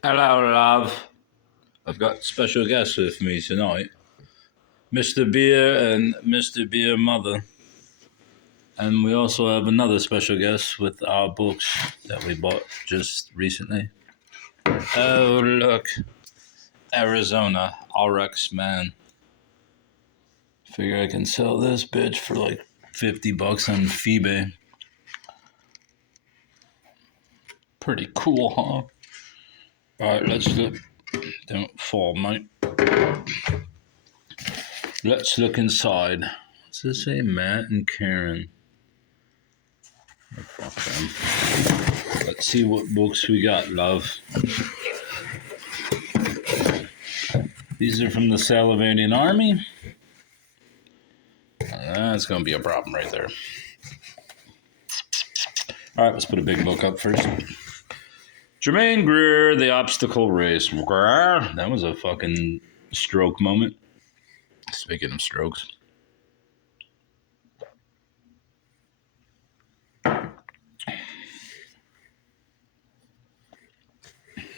Hello, love. I've got special guests with me tonight, Mr. Beer and Mr. Beer Mother. And we also have another special guest with our books that we bought just recently. Oh, look. Arizona RX Man. Figure I can sell this bitch for like $50 on eBay. Pretty cool, huh? Alright, let's look. Don't fall, mate. Let's look inside. What's this say? Matt and Karen. Oh, fuck them. Let's see what books we got, love. These are from the Salivanian Army. That's going to be a problem right there. All right, let's put a big book up first. Jermaine Greer, The Obstacle Race. That was a fucking stroke moment. Speaking of strokes.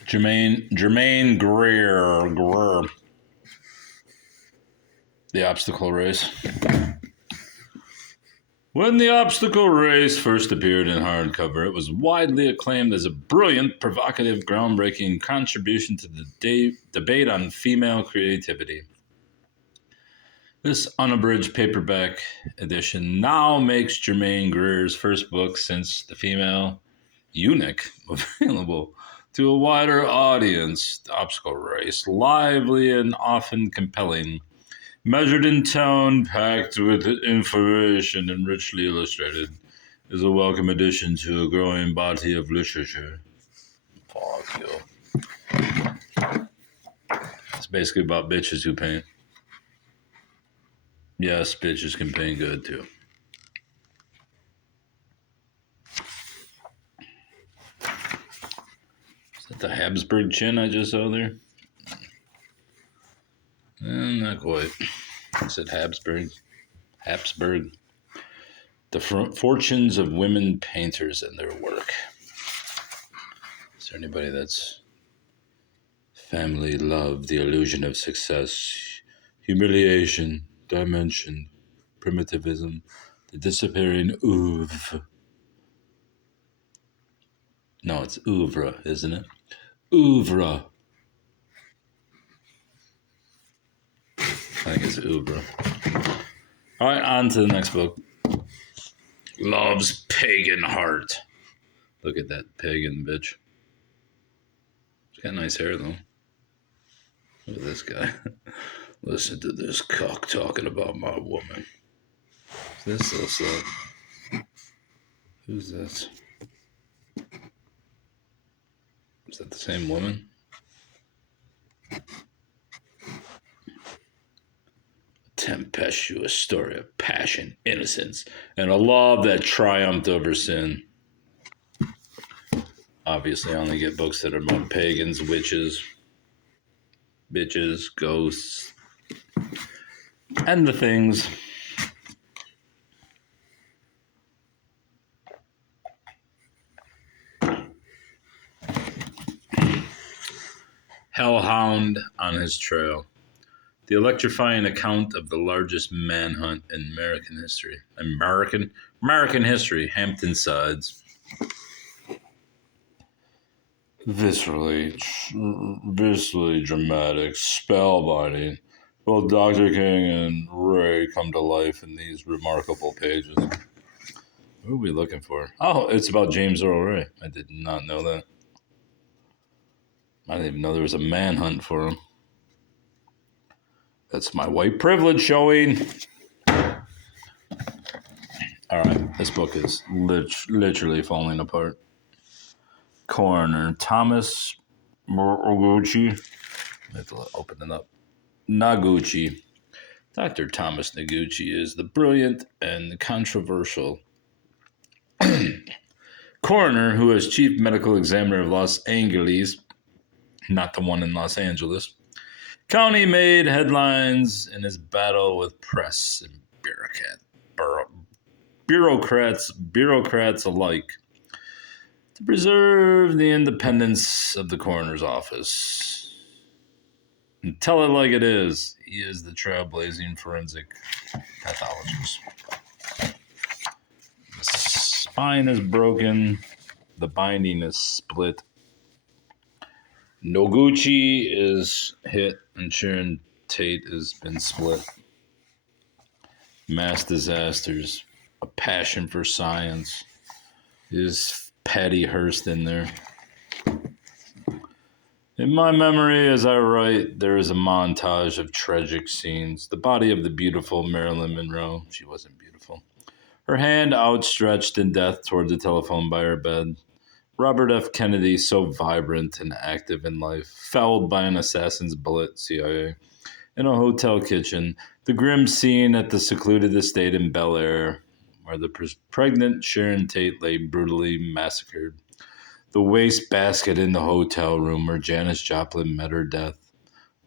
Jermaine Greer. The Obstacle Race. When The Obstacle Race first appeared in hardcover, it was widely acclaimed as a brilliant, provocative, groundbreaking contribution to the debate on female creativity. This unabridged paperback edition now makes Jermaine Greer's first book since The Female Eunuch available to a wider audience. The Obstacle Race, lively and often compelling, measured in tone, packed with information, and richly illustrated, is a welcome addition to a growing body of literature. Fuck you. It's basically about bitches who paint. Yes, bitches can paint good too. Is that the Habsburg chin I just saw there? Not quite. I said Habsburg. Habsburg. The fortunes of women painters and their work. Is there anybody that's family, love, the illusion of success, humiliation, dimension, primitivism, the disappearing oeuvre. No, it's oeuvre, isn't it? Oeuvre. I think it's oeuvre. All right, on to the next book. Love's Pagan Heart. Look at that pagan bitch. She's got nice hair, though. Look at this guy. Listen to this cock talking about my woman. Is this so sad? Who's this? Is that the same woman? Tempestuous story of passion, innocence, and a love that triumphed over sin. Obviously, I only get books that are about pagans, witches, bitches, ghosts, and the things. Hellhound on his trail. The electrifying account of the largest manhunt in American history. American history, Hampton Sides. Viscerally dramatic, spellbinding. Both Dr. King and Ray come to life in these remarkable pages. What are we looking for? Oh, it's about James Earl Ray. I did not know that. I didn't even know there was a manhunt for him. That's my white privilege showing. All right, this book is literally falling apart. Coroner Thomas Noguchi. I have to open it up. Noguchi. Dr. Thomas Noguchi is the brilliant and controversial coroner who, as chief medical examiner of Los Angeles, not the one in Los Angeles, County, made headlines in his battle with press and bureaucrats alike. to preserve the independence of the coroner's office. And tell it like it is. He is the trailblazing forensic pathologist. The spine is broken. The binding is split. Noguchi is hit, and Sharon Tate has been split. Mass disasters. A passion for science. Is Patty Hearst in there? In my memory, as I write, there is a montage of tragic scenes. The body of the beautiful Marilyn Monroe. She wasn't beautiful. Her hand outstretched in death toward the telephone by her bed. Robert F. Kennedy, so vibrant and active in life, felled by an assassin's bullet, CIA, in a hotel kitchen. The grim scene at the secluded estate in Bel Air, where the pregnant Sharon Tate lay brutally massacred. The wastebasket in the hotel room where Janis Joplin met her death.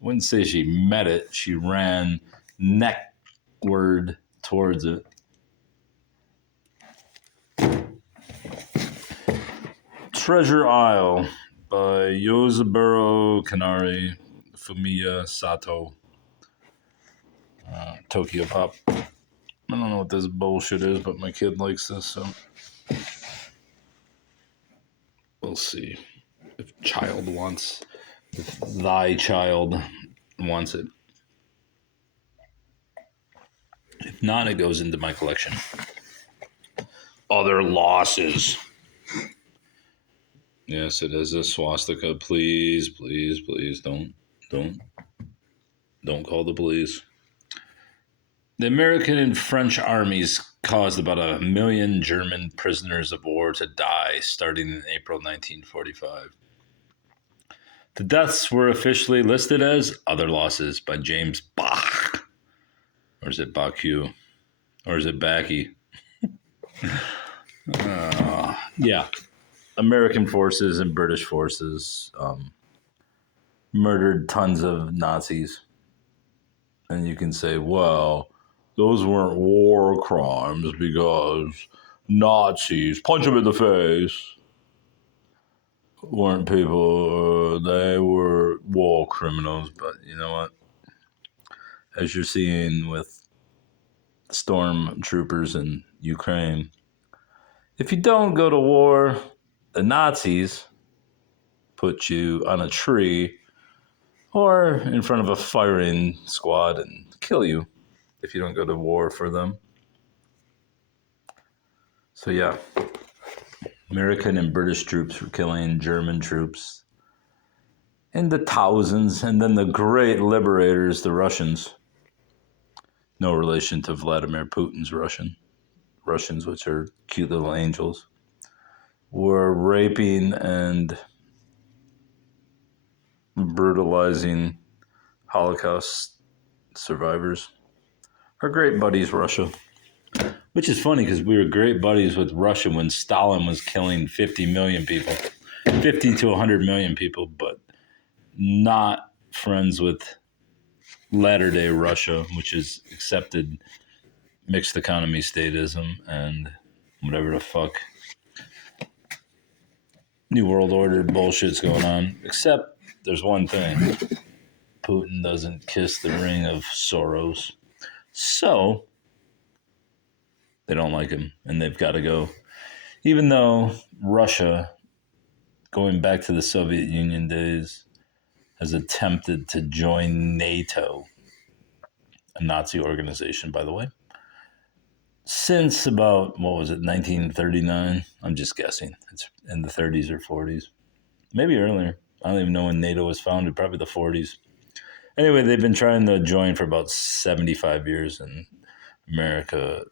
I wouldn't say she met it, she ran neckward towards it. Treasure Isle by Yosaburo Kanari, Fumiya Sato, Tokyo Pop. I don't know what this bullshit is, but my kid likes this, so we'll see if thy child wants it. If not, it goes into my collection. Other losses. Yes, it is a swastika. Please, please, please don't call the police. The American and French armies caused about 1 million German prisoners of war to die starting in April 1945. The deaths were officially listed as other losses by James Bach. Or is it Baku? Or is it Backy? Yeah. American forces and British forces murdered tons of Nazis. And you can say, well, those weren't war crimes because Nazis, punch them in the face, weren't people, they were war criminals. But you know what? As you're seeing with stormtroopers in Ukraine, if you don't go to war, the Nazis put you on a tree or in front of a firing squad and kill you if you don't go to war for them. So yeah, American and British troops were killing German troops in the thousands, and then the great liberators, the Russians, no relation to Vladimir Putin's Russians, which are cute little angels, were raping and brutalizing Holocaust survivors. Our great buddies, Russia. Which is funny because we were great buddies with Russia when Stalin was killing 50 million people. 50 to 100 million people, but not friends with latter-day Russia, which has accepted mixed economy statism and whatever the fuck New World Order bullshit's going on. Except there's one thing. Putin doesn't kiss the ring of Soros. So they don't like him and they've got to go. Even though Russia, going back to the Soviet Union days, has attempted to join NATO, a Nazi organization, by the way, since about, 1939? I'm just guessing. It's in the 30s or 40s. Maybe earlier. I don't even know when NATO was founded, probably the 40s. Anyway, they've been trying to join for about 75 years, and America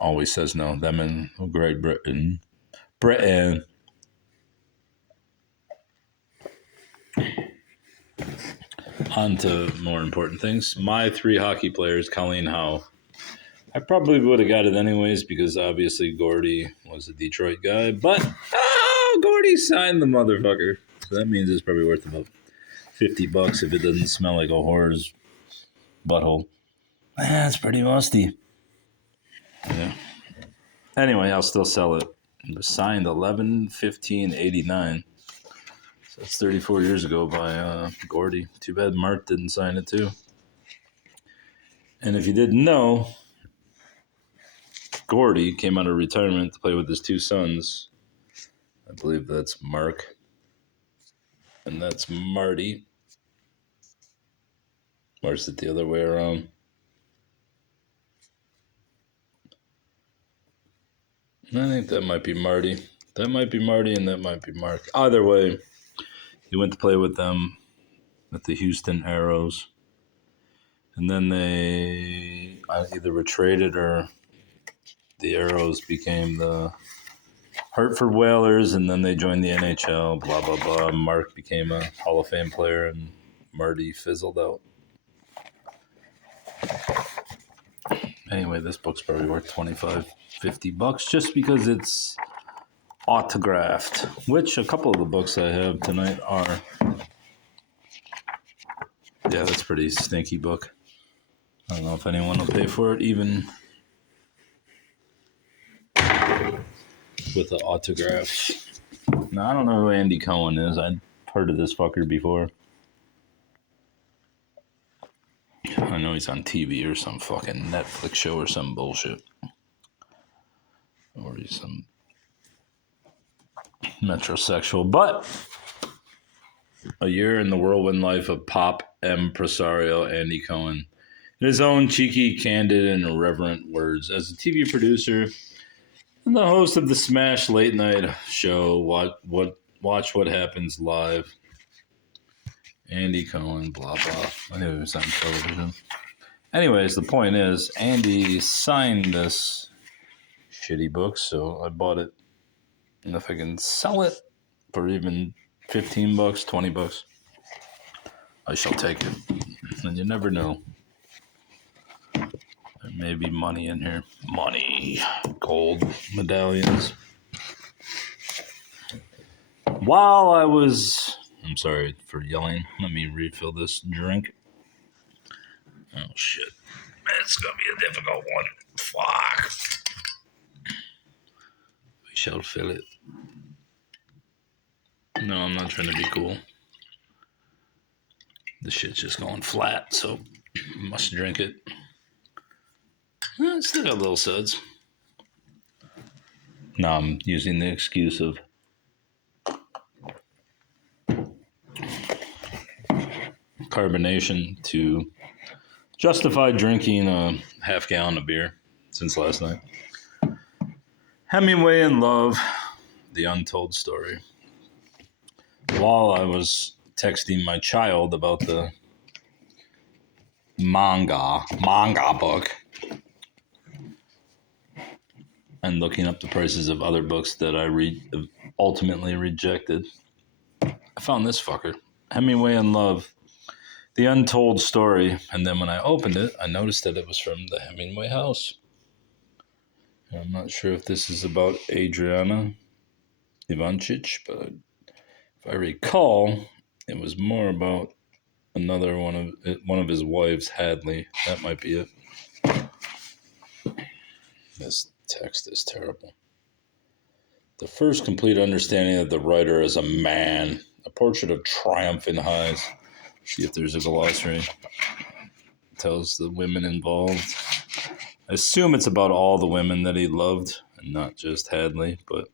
always says no. Them and Great Britain. On to more important things. My 3 hockey players, Colleen Howe. I probably would have got it anyways because obviously Gordy was a Detroit guy. But, Gordy signed the motherfucker. So that means it's probably worth about $50 if it doesn't smell like a whore's butthole. That's pretty musty. Yeah. Anyway, I'll still sell it. It was signed 11/15/89. So that's 34 years ago by Gordy. Too bad Mark didn't sign it too. And if you didn't know, Gordy came out of retirement to play with his two sons. I believe that's Mark and that's Marty. Or is it the other way around? I think that might be Marty. That might be Marty and that might be Mark. Either way, he went to play with them at the Houston Aeros. And then they either were traded or the Aeros became the Hartford Whalers, and then they joined the NHL, blah, blah, blah. Mark became a Hall of Fame player, and Marty fizzled out. Anyway, this book's probably worth $25-$50 just because it's autographed, which a couple of the books I have tonight are. Yeah, that's a pretty stinky book. I don't know if anyone will pay for it, even with the autograph. Now, I don't know who Andy Cohen is. I'd heard of this fucker before. I know he's on TV or some fucking Netflix show or some bullshit. Or he's some metrosexual. But a year in the whirlwind life of pop impresario Andy Cohen. In his own cheeky, candid, and irreverent words. As a TV producer and the host of the Smash late night show, Watch What Happens Live. Andy Cohen, blah, blah. I knew he was on television. Anyways, the point is, Andy signed this shitty book, so I bought it. And if I can sell it for even $15, $20, I shall take it. And you never know. There may be money in here. Money. Gold medallions. While I was... I'm sorry for yelling. Let me refill this drink. Oh, shit. It's going to be a difficult one. Fuck. We shall fill it. No, I'm not trying to be cool. The shit's just going flat, so you must drink it. It's still got little suds. No, I'm using the excuse of carbonation to justify drinking a half gallon of beer since last night. Hemingway in Love, The Untold Story. While I was texting my child about the manga book and looking up the prices of other books that I ultimately rejected, I found this fucker, Hemingway in Love, The Untold Story. And then when I opened it, I noticed that it was from the Hemingway house. And I'm not sure if this is about Adriana Ivancic, but if I recall, it was more about another one of his wives, Hadley. That might be it. This text is terrible. The first complete understanding of the writer as a man. A portrait of triumphant highs. See if there's a glossary. It tells the women involved. I assume it's about all the women that he loved and not just Hadley, but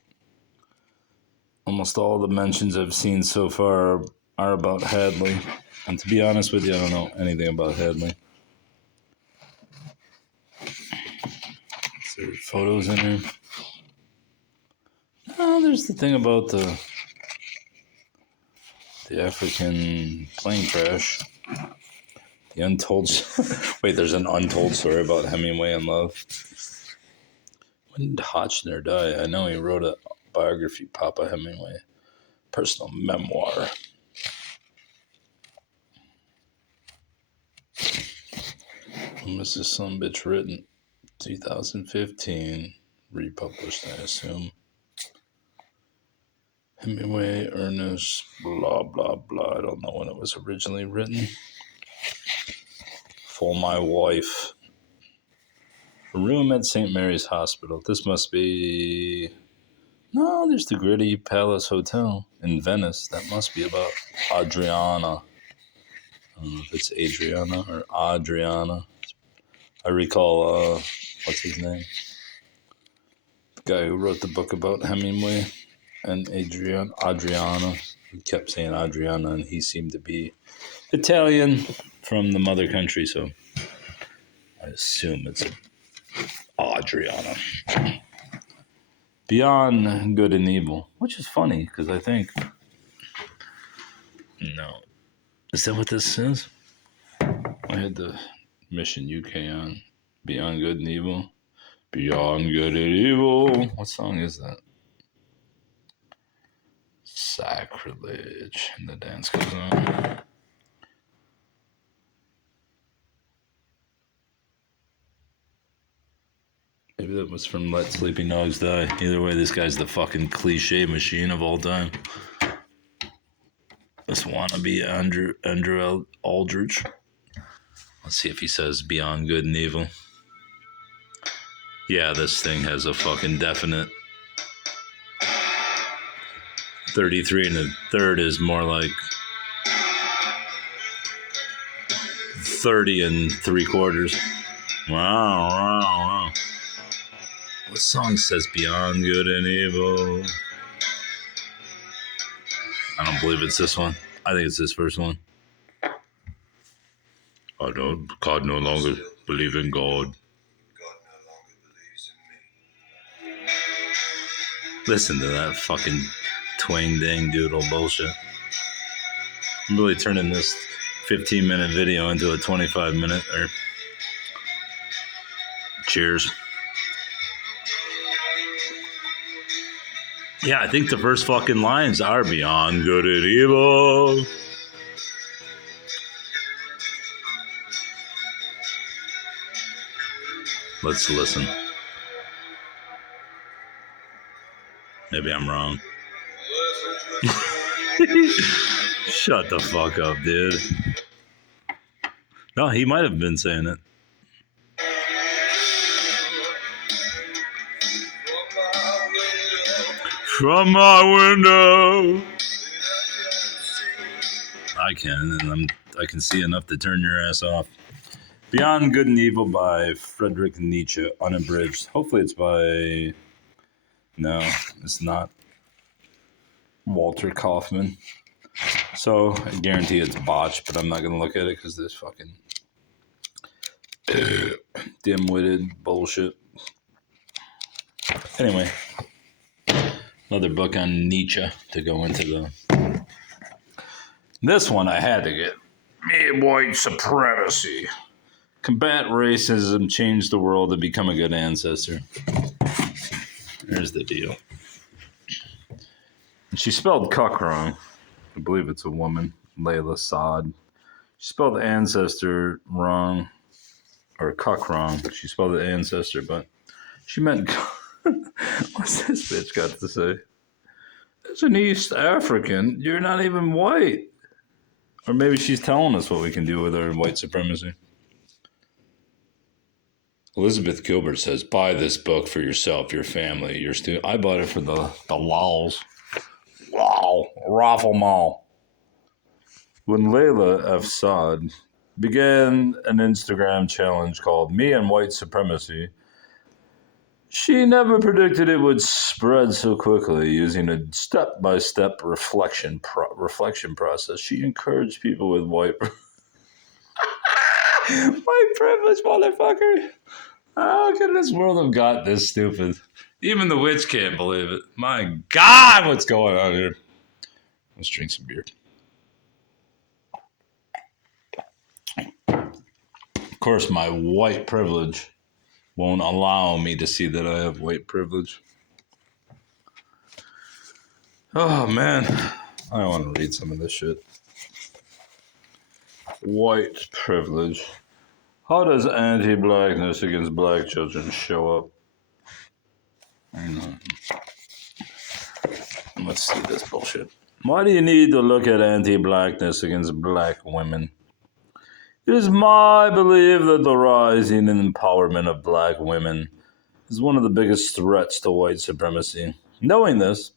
almost all the mentions I've seen so far are about Hadley. And to be honest with you, I don't know anything about Hadley. Is there photos in here? Oh, there's the thing about the African plane crash. The untold... Wait, there's an untold story about Hemingway in Love. When did Hotchner die? I know he wrote a biography, Papa Hemingway. Personal memoir. When was this son bitch written? 2015. Republished, I assume. Hemingway, Ernest, blah, blah, blah. I don't know when it was originally written. For my wife. A room at St. Mary's Hospital. This must be No, there's the Gritty Palace Hotel in Venice. That must be about Adriana. I don't know if it's Adriana or Adriana. I recall, what's his name? The guy who wrote the book about Hemingway and Adriana. He kept saying Adriana, and he seemed to be Italian from the mother country, so I assume it's Adriana. Beyond Good and Evil, which is funny because I think, no, is that what this is? I had the Mission UK on Beyond Good and Evil. Beyond Good and Evil. What song is that? Sacrilege. And the dance goes on. Maybe that was from Let Sleeping Dogs Die. Either way, this guy's the fucking cliche machine of all time. This wannabe Andrew Aldrich. Let's see if he says Beyond Good and Evil. Yeah, this thing has a fucking definite 33 and a third is more like 30 and 3/4. Wow. What song says Beyond Good and Evil? I don't believe it's this one. I think it's this first one. God no longer believe in God. Listen to that fucking twang dang doodle bullshit. I'm really turning this 15-minute video into a 25-minute or cheers. Yeah, I think the first fucking lines are Beyond Good and Evil. Let's listen. Maybe I'm wrong. Shut the fuck up, dude. No, he might have been saying it. From my window, I can, and I can see enough to turn your ass off. Beyond Good and Evil by Friedrich Nietzsche, unabridged. Hopefully it's by... No, it's not. Walter Kaufman. So, I guarantee it's botched, but I'm not going to look at it because this fucking dim-witted bullshit. Anyway, another book on Nietzsche to go into the... This one I had to get. White Supremacy. Combat racism, change the world, and become a good ancestor. Here's the deal. She spelled cuck wrong. I believe it's a woman, Layla Saad. She spelled ancestor wrong, or cuck wrong. She spelled it ancestor, but she meant... What's this bitch got to say? As an East African, you're not even white. Or maybe she's telling us what we can do with our white supremacy. Elizabeth Gilbert says, buy this book for yourself, your family, your student. I bought it for the lols. Wow, Raffle Mall. When Layla F. Saad began an Instagram challenge called Me and White Supremacy, she never predicted it would spread so quickly. Using a step-by-step reflection process, she encouraged people with white privilege, motherfucker. How could this world have got this stupid? Even the witch can't believe it. My God, what's going on here? Let's drink some beer. Of course, my white privilege won't allow me to see that I have white privilege. Oh, man. I want to read some of this shit. White privilege. How does anti-blackness against black children show up? Hang on. Let's see this bullshit. Why do you need to look at anti-blackness against black women? It is my belief that the rising and empowerment of black women is one of the biggest threats to white supremacy. Knowing this,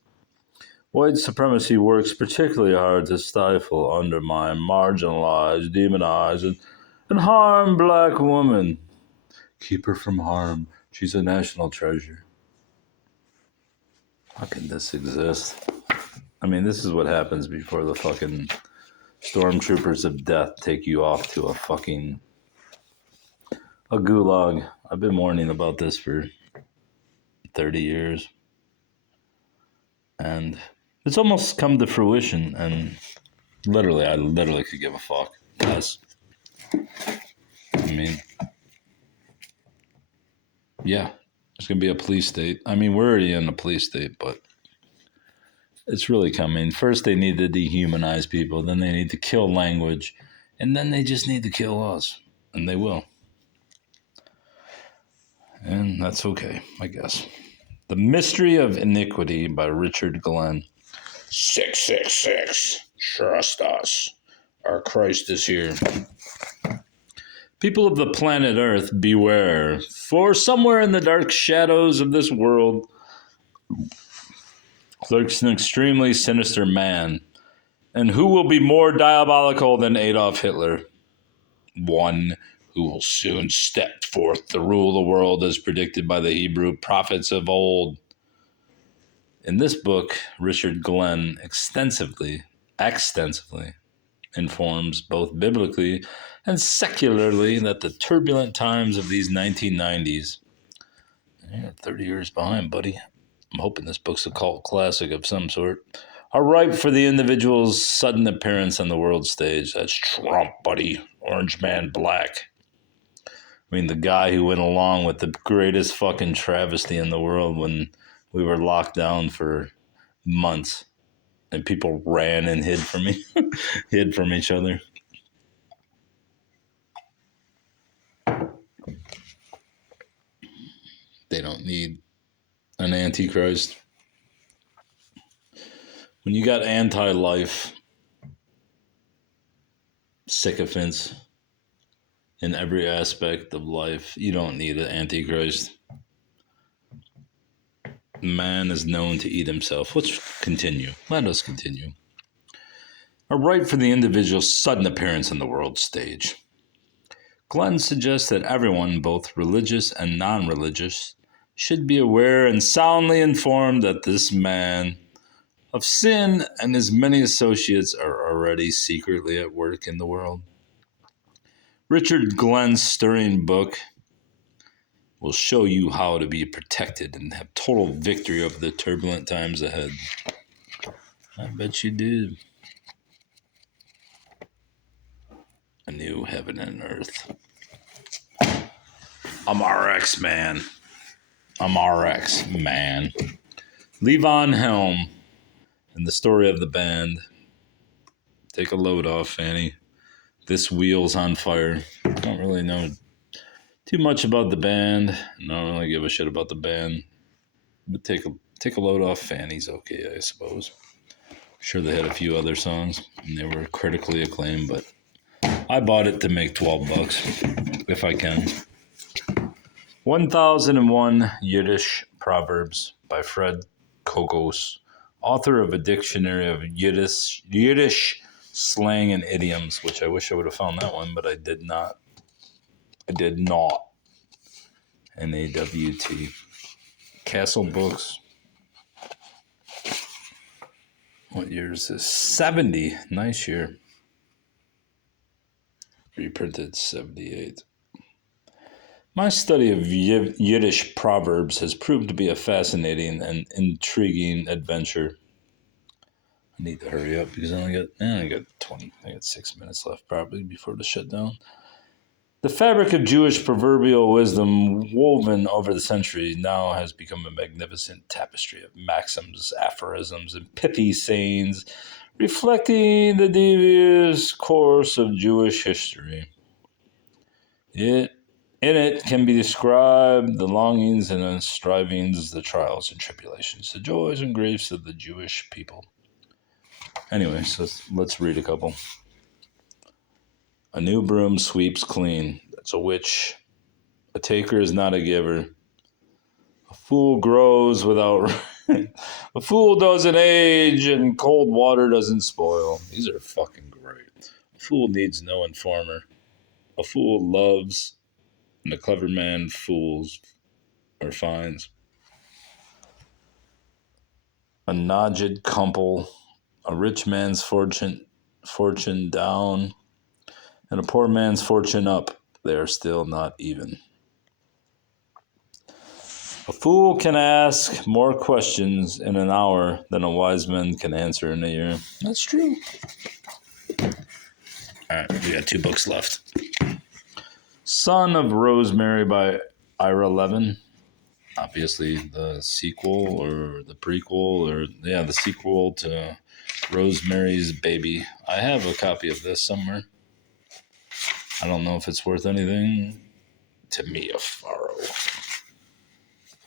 white supremacy works particularly hard to stifle, undermine, marginalize, demonize, and harm black women. Keep her from harm. She's a national treasure. How can this exist? I mean, this is what happens before the fucking stormtroopers of death take you off to a gulag. I've been warning about this for 30 years. And it's almost come to fruition. And I literally could give a fuck less. I mean, yeah, there's going to be a police state. I mean, we're already in a police state, but it's really coming. First, they need to dehumanize people. Then they need to kill language. And then they just need to kill us. And they will. And that's okay, I guess. The Mystery of Iniquity by Richard Glenn. 666. Trust us. Our Christ is here. People of the planet Earth, beware. For somewhere in the dark shadows of this world lurks an extremely sinister man. And who will be more diabolical than Adolf Hitler? One who will soon step forth to rule the world as predicted by the Hebrew prophets of old. In this book, Richard Glenn extensively informs both biblically and secularly that the turbulent times of these 1990s, 30 years behind, buddy. I'm hoping this book's a cult classic of some sort, are ripe for the individual's sudden appearance on the world stage. That's Trump, buddy. Orange Man Black. I mean, the guy who went along with the greatest fucking travesty in the world when we were locked down for months and people ran and hid from each other. They don't need an antichrist. When you got anti-life sycophants in every aspect of life, you don't need an antichrist. Man is known to eat himself. Let's continue. Let us continue. A right for the individual's sudden appearance on the world stage. Glenn suggests that everyone, both religious and non-religious, should be aware and soundly informed that this man of sin and his many associates are already secretly at work in the world. Richard Glenn's stirring book will show you how to be protected and have total victory over the turbulent times ahead. I bet you did. A new heaven and earth. I'm RX, man. I'm RX, man. Levon Helm and the story of the band. Take a load off, Fanny. This wheel's on fire. Don't really know too much about the band. I don't really give a shit about the band. But take a load off Fanny's okay, I suppose. I'm sure they had a few other songs and they were critically acclaimed, but I bought it to make $12 if I can. 1001 Yiddish Proverbs by Fred Kogos, author of a dictionary of Yiddish slang and idioms, which I wish I would have found that one, but I did not. NAWT. Castle Books. What year is this? 70. Nice year. Reprinted 78. My study of Yiddish proverbs has proved to be a fascinating and intriguing adventure. I need to hurry up because I got 6 minutes left probably before the shutdown. The fabric of Jewish proverbial wisdom woven over the centuries now has become a magnificent tapestry of maxims, aphorisms, and pithy sayings reflecting the devious course of Jewish history. In it can be described the longings and the strivings, the trials and tribulations, the joys and griefs of the Jewish people. Anyway, so let's read a couple. A new broom sweeps clean. That's a witch. A taker is not a giver. A fool grows without A fool doesn't age and cold water doesn't spoil. These are fucking great. A fool needs no informer. A fool loves, and a clever man fools or finds. A nodged couple, a rich man's fortune down, and a poor man's fortune up. They are still not even. A fool can ask more questions in an hour than a wise man can answer in a year. That's true. All right, we got 2 books left. Son of Rosemary by Ira Levin. Obviously the sequel or the prequel or, the sequel to Rosemary's Baby. I have a copy of this somewhere. I don't know if it's worth anything to me, a faro.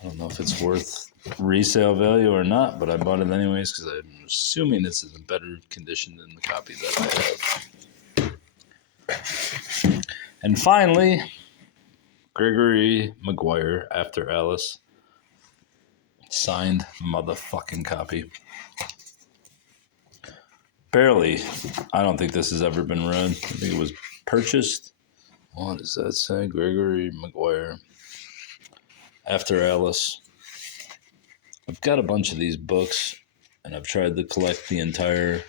I don't know if it's worth resale value or not, but I bought it anyways because I'm assuming it's in better condition than the copy that I have. And finally, Gregory Maguire, After Alice. Signed motherfucking copy. Barely. I don't think this has ever been read. I think it was purchased. What does that say? Gregory Maguire, After Alice. I've got a bunch of these books, and I've tried to collect the entire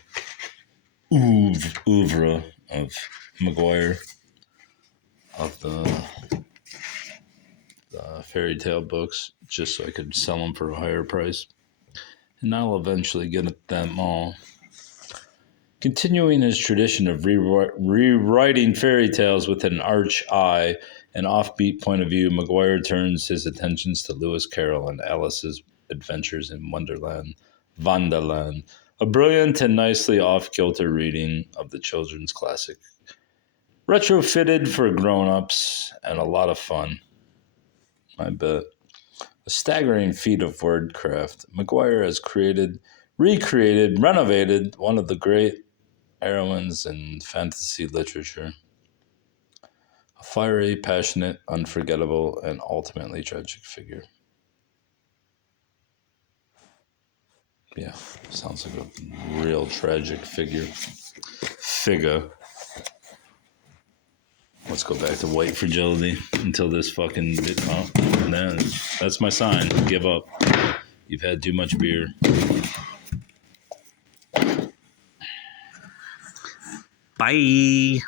oeuvre of Maguire, of the fairy tale books, just so I could sell them for a higher price. And I'll eventually get them all. Continuing his tradition of rewriting fairy tales with an arch eye and offbeat point of view, Maguire turns his attentions to Lewis Carroll and Alice's Adventures in Wonderland, a brilliant and nicely off-kilter reading of the children's classic. Retrofitted for grown-ups and a lot of fun. I bet. A staggering feat of wordcraft. Maguire has recreated, renovated one of the great heroines in fantasy literature. A fiery, passionate, unforgettable, and ultimately tragic figure. Yeah, sounds like a real tragic figure. Let's go back to white fragility until this fucking... that's my sign. Give up. You've had too much beer. Bye.